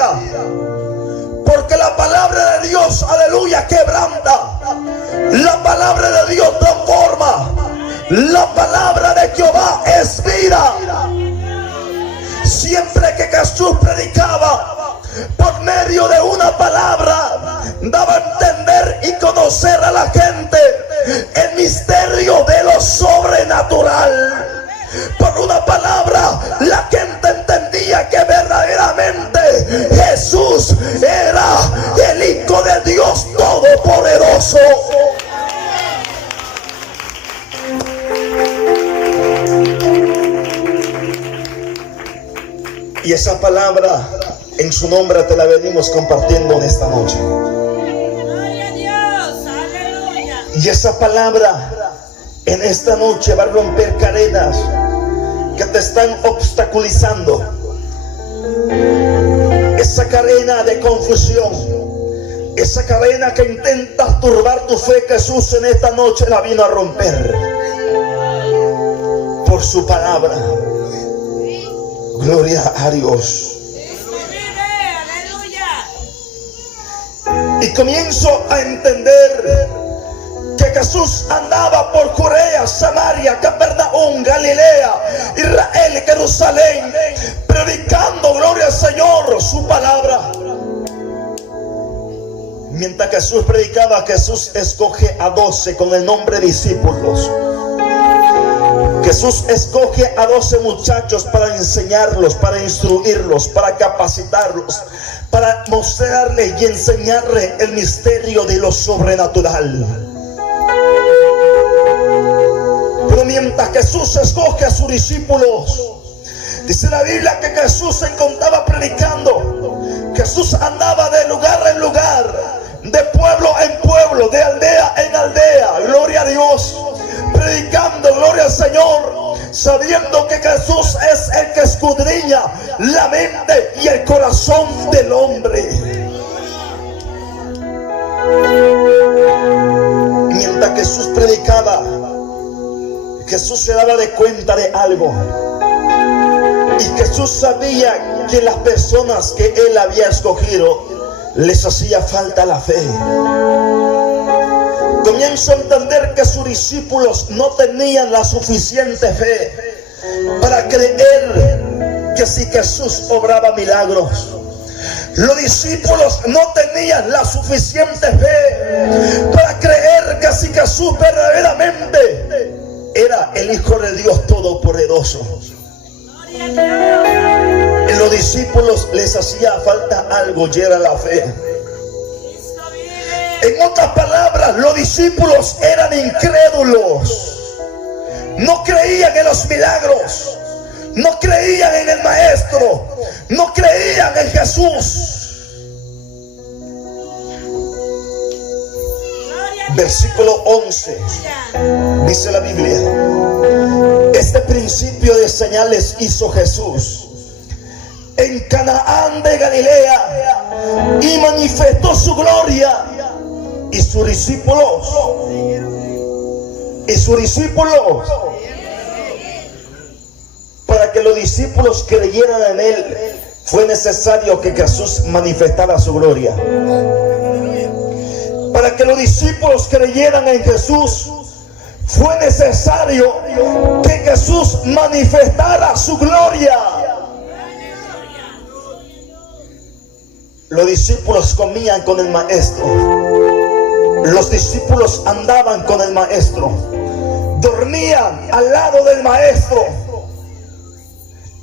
vida. Porque la palabra de Dios, aleluya, quebranta. La palabra de Dios transforma. La palabra de Jehová es vida. Siempre que Jesús predicaba, por medio de una palabra, daba a entender y conocer a la gente el misterio de lo sobrenatural. Por una palabra, la gente entendía que verdaderamente Jesús era el Hijo de Dios Todopoderoso. Y esa palabra, en su nombre, te la venimos compartiendo en esta noche. Gloria a Dios, aleluya. Y esa palabra en esta noche va a romper cadenas que te están obstaculizando. Esa cadena de confusión, esa cadena que intenta turbar tu fe, Jesús en esta noche la vino a romper por su palabra. Gloria a Dios. Y comienzo a entender que Jesús andaba por Judea, Samaria, Capernaum, Galilea, Israel y Jerusalén, predicando, gloria al Señor, su palabra. Mientras Jesús predicaba, Jesús escoge a 12 con el nombre de discípulos. Jesús escoge a 12 muchachos para enseñarlos, para instruirlos, para capacitarlos, para mostrarles y enseñarles el misterio de lo sobrenatural. Pero mientras Jesús escoge a sus discípulos, dice la Biblia que Jesús se encontraba predicando. Jesús andaba de lugar en lugar, de pueblo en pueblo, de aldea en aldea. Gloria a Dios. Predicando, gloria al Señor, sabiendo que Jesús es el que escudriña la mente y el corazón del hombre. Mientras Jesús predicaba, Jesús se daba de cuenta de algo. Y Jesús sabía que las personas que Él había escogido les hacía falta la fe. Comienzo a entender que sus discípulos no tenían la suficiente fe para creer que si Jesús obraba milagros. Los discípulos no tenían la suficiente fe para creer que si Jesús verdaderamente era el Hijo de Dios Todopoderoso. En los discípulos les hacía falta algo, y era la fe. En otras palabras, los discípulos eran incrédulos. No creían en los milagros. No creían en el Maestro. No creían en Jesús. Versículo 11. Dice la Biblia: este principio de señales hizo Jesús en Canaán de Galilea y manifestó su gloria. Y sus discípulos, para que los discípulos creyeran en Él, fue necesario que Jesús manifestara su gloria. Para que los discípulos creyeran en Jesús, fue necesario que Jesús manifestara su gloria. Los discípulos comían con el Maestro. Los discípulos andaban con el Maestro. Dormían al lado del Maestro.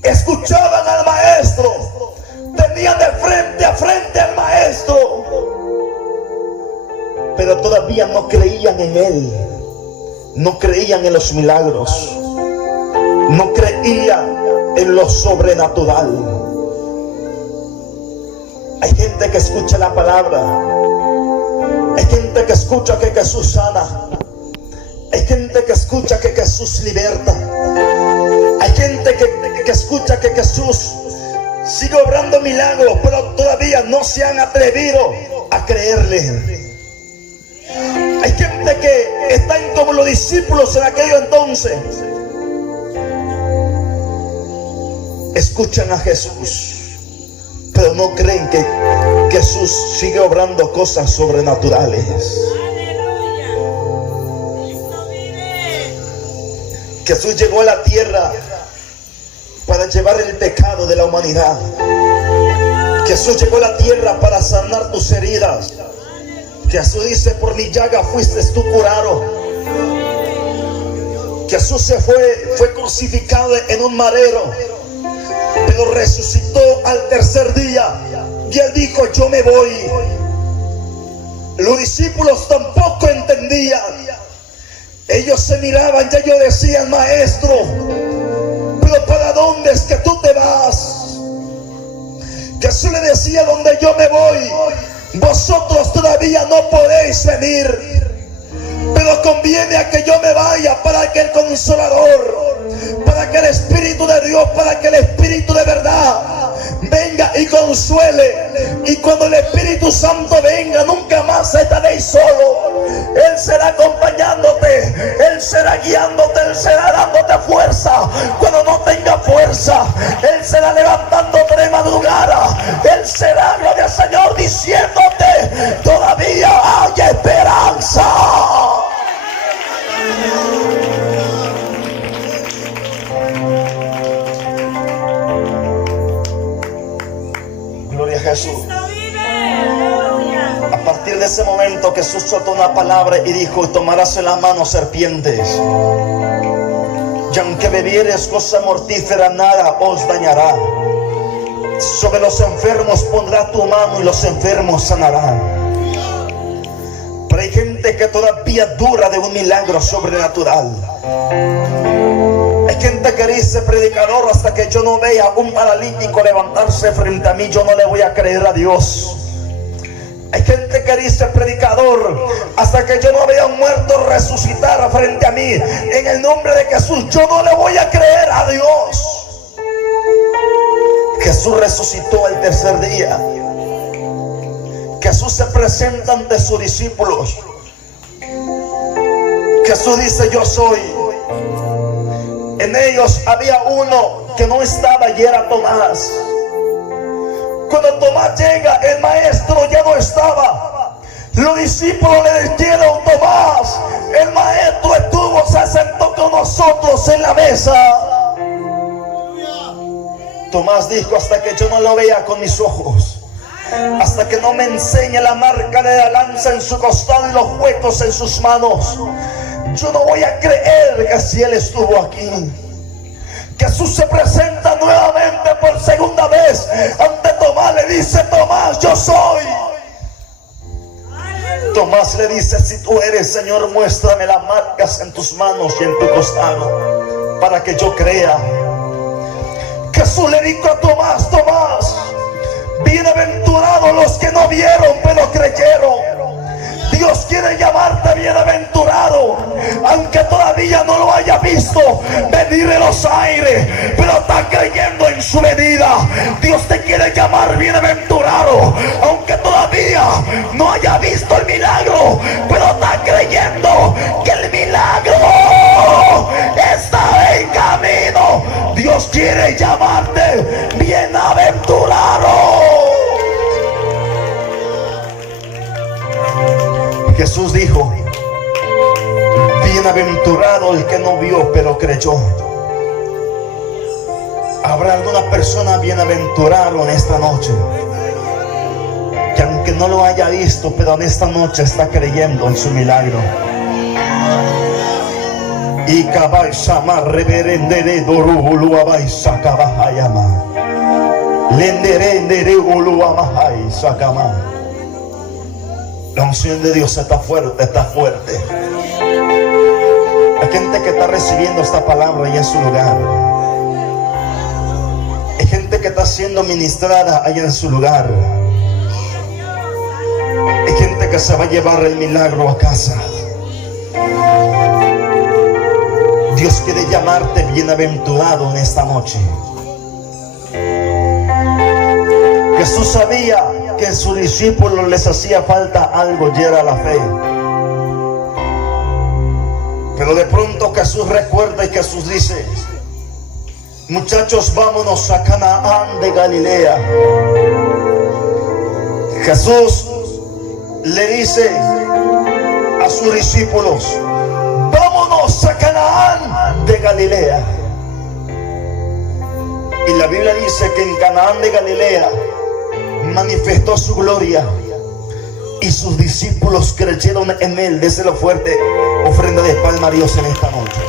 Escuchaban al Maestro. Tenían de frente a frente al Maestro. Pero todavía no creían en Él. No creían en los milagros. No creían en lo sobrenatural. Hay gente que escucha la palabra. Hay gente que escucha que Jesús sana. Hay gente que escucha que Jesús liberta. Hay gente que escucha que Jesús sigue obrando milagros, pero todavía no se han atrevido a creerle. Hay gente que están como los discípulos en aquel entonces. Escuchan a Jesús, pero no creen que Jesús sigue obrando cosas sobrenaturales. Aleluya. Cristo vive. Jesús llegó a la tierra para llevar el pecado de la humanidad. Jesús llegó a la tierra para sanar tus heridas. Jesús dice: por mi llaga fuiste tú curado. Jesús se fue crucificado en un madero, pero resucitó al tercer día. Y él dijo: yo me voy. Los discípulos tampoco entendían. Ellos se miraban y ellos decían: maestro, pero ¿para dónde es que tú te vas? Jesús le decía: donde yo me voy, vosotros todavía no podéis venir, pero conviene a que yo me vaya, para que el Consolador, para que el Espíritu de Dios, para que el Espíritu de verdad venga y consuele. Y cuando el Espíritu Santo venga, nunca más estaréis solo. Él será acompañándote, Él será guiándote, Él será dándote fuerza cuando no tenga fuerza. Él será levantándote de madrugada. Él será, gloria al Señor, diciéndote: todavía hay esperanza. Gloria a Jesús. Cristo vive. Aleluya. A partir de ese momento Jesús soltó una palabra y dijo: tomarás en la mano serpientes, y aunque bebieres cosa mortífera, nada os dañará. Sobre los enfermos pondrá tu mano y los enfermos sanarán. Pero hay gente que todavía dura de un milagro sobrenatural. Hay gente que dice: predicador, hasta que yo no vea un paralítico levantarse frente a mí, yo no le voy a creer a Dios. Hay gente que dice: predicador, hasta que yo no vea un muerto resucitar frente a mí, en el nombre de Jesús, yo no le voy a creer a Dios. Jesús resucitó al tercer día. Jesús se presenta ante sus discípulos. Jesús dice: yo soy. En ellos había uno que no estaba y era Tomás. Cuando Tomás llega, el maestro ya no estaba. Los discípulos le dijeron: Tomás, el maestro estuvo, se sentó con nosotros en la mesa. Tomás dijo: hasta que yo no lo vea con mis ojos, hasta que no me enseñe la marca de la lanza en su costado y los huecos en sus manos, yo no voy a creer que si él estuvo aquí. Jesús se presenta nuevamente por segunda vez ante Tomás. Le dice: Tomás, yo soy. Tomás le dice: si tú eres, Señor, muéstrame las marcas en tus manos y en tu costado, para que yo crea. Jesús le dijo a Tomás: Tomás, bienaventurados los que no vieron pero creyeron. Dios quiere llamarte bienaventurado, aunque todavía no lo haya visto venir en los aires, pero está creyendo en su venida. Dios te quiere llamar bienaventurado, aunque todavía no haya visto el milagro, pero está creyendo que el milagro está en camino. Dios quiere llamarte bienaventurado. Jesús dijo: bienaventurado el que no vio pero creyó. Habrá alguna persona bienaventurado en esta noche, que aunque no lo haya visto, pero en esta noche está creyendo en su milagro. Y kabaisama reverendere dorulu abaisa kabahayama lenderendere ulu amahai sakama. La unción de Dios está fuerte, está fuerte. Hay gente que está recibiendo esta palabra y en su lugar. Hay gente que está siendo ministrada allá en su lugar. Hay gente que se va a llevar el milagro a casa. Dios quiere llamarte bienaventurado en esta noche. Jesús sabía que a sus discípulos les hacía falta algo y era la fe. Pero de pronto Jesús recuerda y Jesús dice: muchachos, vámonos a Canaán de Galilea. Jesús le dice a sus discípulos: vámonos a Canaán de Galilea. Y la Biblia dice que en Canaán de Galilea manifestó su gloria y sus discípulos creyeron en él. Déselo fuerte, ofrenda de palma a Dios en esta noche.